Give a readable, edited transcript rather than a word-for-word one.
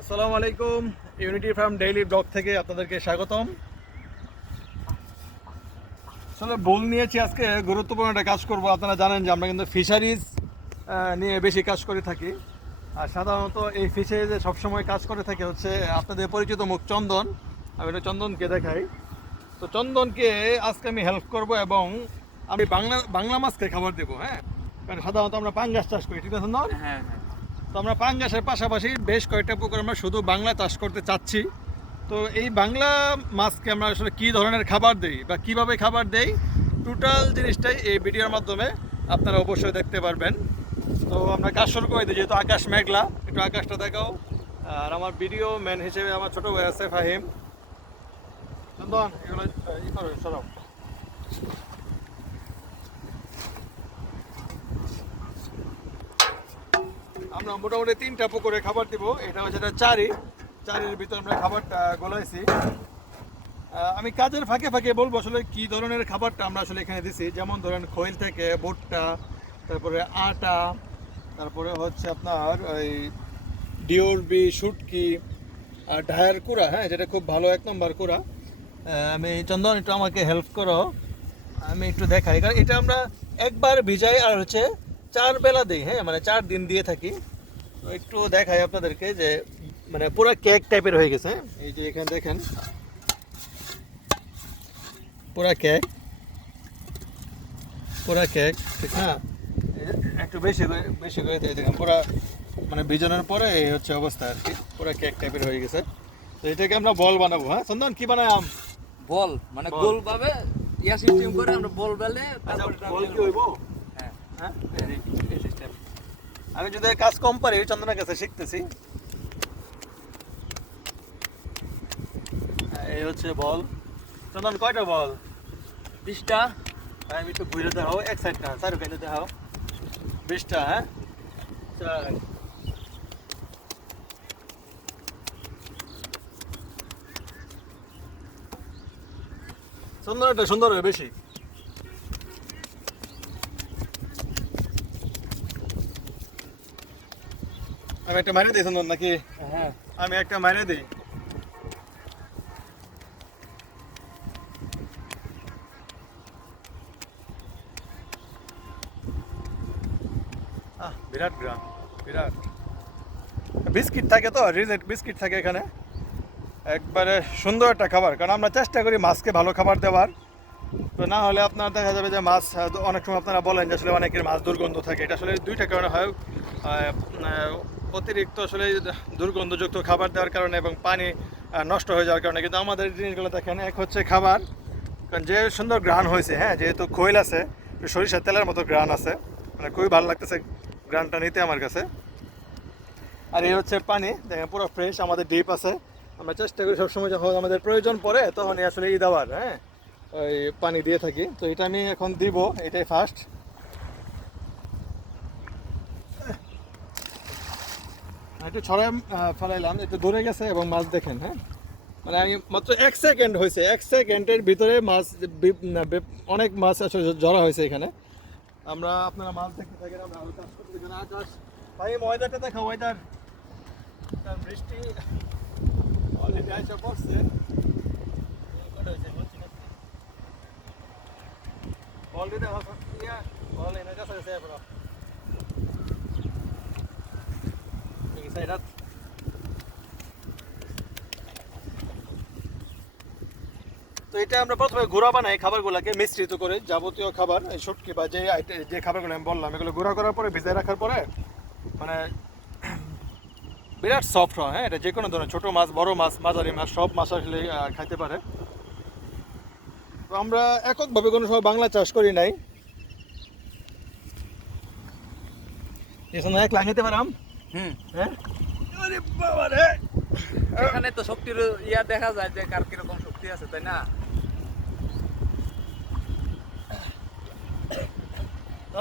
আসসালামু আলাইকুম। Unity farm daily blog থেকে আপনাদেরকে স্বাগতম। আসলে ভুল নিয়েছি, আজকে গুরুত্বপূর্ণ একটা কাজ করব। আপনারা জানেন যে আমরা কিন্তু ফিশারিজ নিয়ে বেশি কাজ করে থাকি। আর সাধারণত এই ফিশারিজে সবসময় কাজ করে থাকে হচ্ছে আপনাদের পরিচিত মুখ চন্দন। আমি এটা চন্দনকে দেখাই। তো চন্দনকে আজকে আমি হেল্প করব এবং আমি বাংলা বাংলা মাছকে খাবার দেবো। হ্যাঁ, কারণ সাধারণত আমরা পাঙ্গাস চাষ করি, ঠিক আছে? হ্যাঁ হ্যাঁ তো আমরা পাঙ্গাসের পাশাপাশি বেশ কয়েকটা পুকুর আমরা শুধু বাংলা চাষ করতে চাচ্ছি। তো এই বাংলা মাছকে আমরা আসলে কী ধরনের খাবার দেই বা কিভাবে খাবার দেই, টোটাল জিনিসটাই এই ভিডিওর মাধ্যমে আপনারা অবশ্যই দেখতে পারবেন। তো আমরা কাজ শুরু করে দিই, যেহেতু আকাশ মেঘলা, একটু আকাশটা দেখাও। আর আমার ভিডিও ম্যান হিসেবে আমার ছোটো ভাই আছে ফাহিম। চন্দন এগুলো ই করো, সরাও। আমরা মোটামুটি 3টা পুকুরে খাবার দিব। এটা হচ্ছে চারির ভিতর আমরা খাবারটা গলাইছি। আমি কাজের ফাঁকে ফাঁকে বলবো আসলে কি ধরনের খাবারটা আমরা আসলে এখানে দিছি। যেমন ধরেন খৈল থেকে ভুট্টা, তারপরে আটা, তারপরে হচ্ছে আপনার ওই ডিওরবি, শুটকি আর ঢায়ের কুড়া। হ্যাঁ, যেটা খুব ভালো 1 নম্বর কুড়া। আমি চন্দন একটু আমাকে হেল্প করো, আমি একটু দেখাই। কারণ এটা আমরা একবার ভিজাই আর হচ্ছে 4 বেলা দিই। হ্যাঁ, মানে 4 দিন দিয়ে থাকি। তো একটু দেখাই আপনাদেরকে যে মানে পুরো কেক টাইপের হয়ে গেছে। এই যে এখানে দেখেন পুরা কেক, ঠিক না? একটু বেশি করে দিয়ে দেখেন, পুরা মানে ভিজানোর পরে এই হচ্ছে অবস্থা আর কি, পুরা কেক টাইপের হয়ে গেছে। তো এটাকে আমরা বল বানাবো। হ্যাঁ চন্দন, কি বানাই আম বল মানে বল। গোল ভাবে ইয়া সিস্টেম করে আমরা বল বেলে আচ্ছা, তারপরে বল কি হইব? হ্যাঁ হ্যাঁ, এই সিস্টেম। আমি যদি কাজ কম পারি চন্দনের কাছে শিখতেছি। এই হচ্ছে বল। চন্দন কয়টা বল? 20টা। আমি একটু ঘুরে দেখাও, এক সাইড না, চারু কেন দেখাও। 20টা। হ্যাঁ, চার। সুন্দরটা সুন্দর হবে বেশি। আমি একটা মারিয়ে দিই সুন্দর নাকি? হ্যাঁ আমি একটা মারিয়ে দিই। বিরাট গ্রাম, বিরাট। বিস্কিট থাকে, তো রিজেক্ট বিস্কিট থাকে এখানে। একবারে সুন্দর একটা খাবার, কারণ আমরা চেষ্টা করি মাছকে ভালো খাবার দেওয়ার। তো না হলে আপনার দেখা যাবে যে মাছ অনেক সময় আপনারা বলেন যে আসলে অনেকের মাছ দুর্গন্ধ থাকে। এটা আসলে 2টা কারণে হয়। অতিরিক্ত আসলে দুর্গন্ধযুক্ত খাবার দেওয়ার কারণে এবং পানি নষ্ট হয়ে যাওয়ার কারণে। কিন্তু আমাদের জিনিসগুলো দেখেন, এক হচ্ছে খাবার, কারণ যে সুন্দর গ্রান হয়েছে। হ্যাঁ, যেহেতু খৈল আছে, একটু সরিষার তেলের মতো গ্রান আছে, মানে খুবই ভালো লাগতেছে গ্রানটা নিতে আমার কাছে। আর এই হচ্ছে পানি, দেখেন পুরো ফ্রেশ। আমাদের ডিপ আছে, আমরা চেষ্টা করি সবসময় যখন আমাদের প্রয়োজন পড়ে তখনই আসলে দেওয়ার। হ্যাঁ, ওই পানি দিয়ে থাকি। তো এটা আমি এখন দিব, এটাই ফার্স্ট। একটু ছড়াই ফেলাইলাম, একটু ধরে গেছে এবং মাছ দেখেন। হ্যাঁ, মানে আমি মাত্র 1 সেকেন্ড হয়েছে, 1 সেকেন্ডের ভিতরে মাছ অনেক মাছ আসলে জড়া হয়েছে এখানে। আমরা আপনারা মাছ দেখতে থাকেন, আমরা আরো কাজ করতে থাকেন। আকাশ ভাই, ওয়েদারটা দেখা, ওয়েদার বৃষ্টি অলরেডি আইসা পড়ছে। অলরেডি বল এনে কাছাকাছি এখনো এটা। তো এটা আমরা প্রথমে গুঁড়া বানাই খাবারগুলোকে মিশ্রিত করে, যাবতীয় খাবার, এই শুটকি বা যে খাবারগুলো আমি বললাম, এগুলো গুঁড়া করার পরে ভিজায় রাখার পরে মানে বিরাট সফট হয়। হ্যাঁ, এটা যে কোনো ধরনের ছোটো মাছ, বড় মাছ, মাঝারি মাছ, সব মাছ আসলে খাইতে পারে। তো আমরা এককভাবে কোনো সময় বাংলা চাষ করি নাই। এখানে এক লাগাইতে পারাম। হুম হ্যাঁ, আরে বাবা রে। এখানে তো শক্তির ইয়া দেখা যায় যে কার কিরকম শক্তি আছে, তাই না?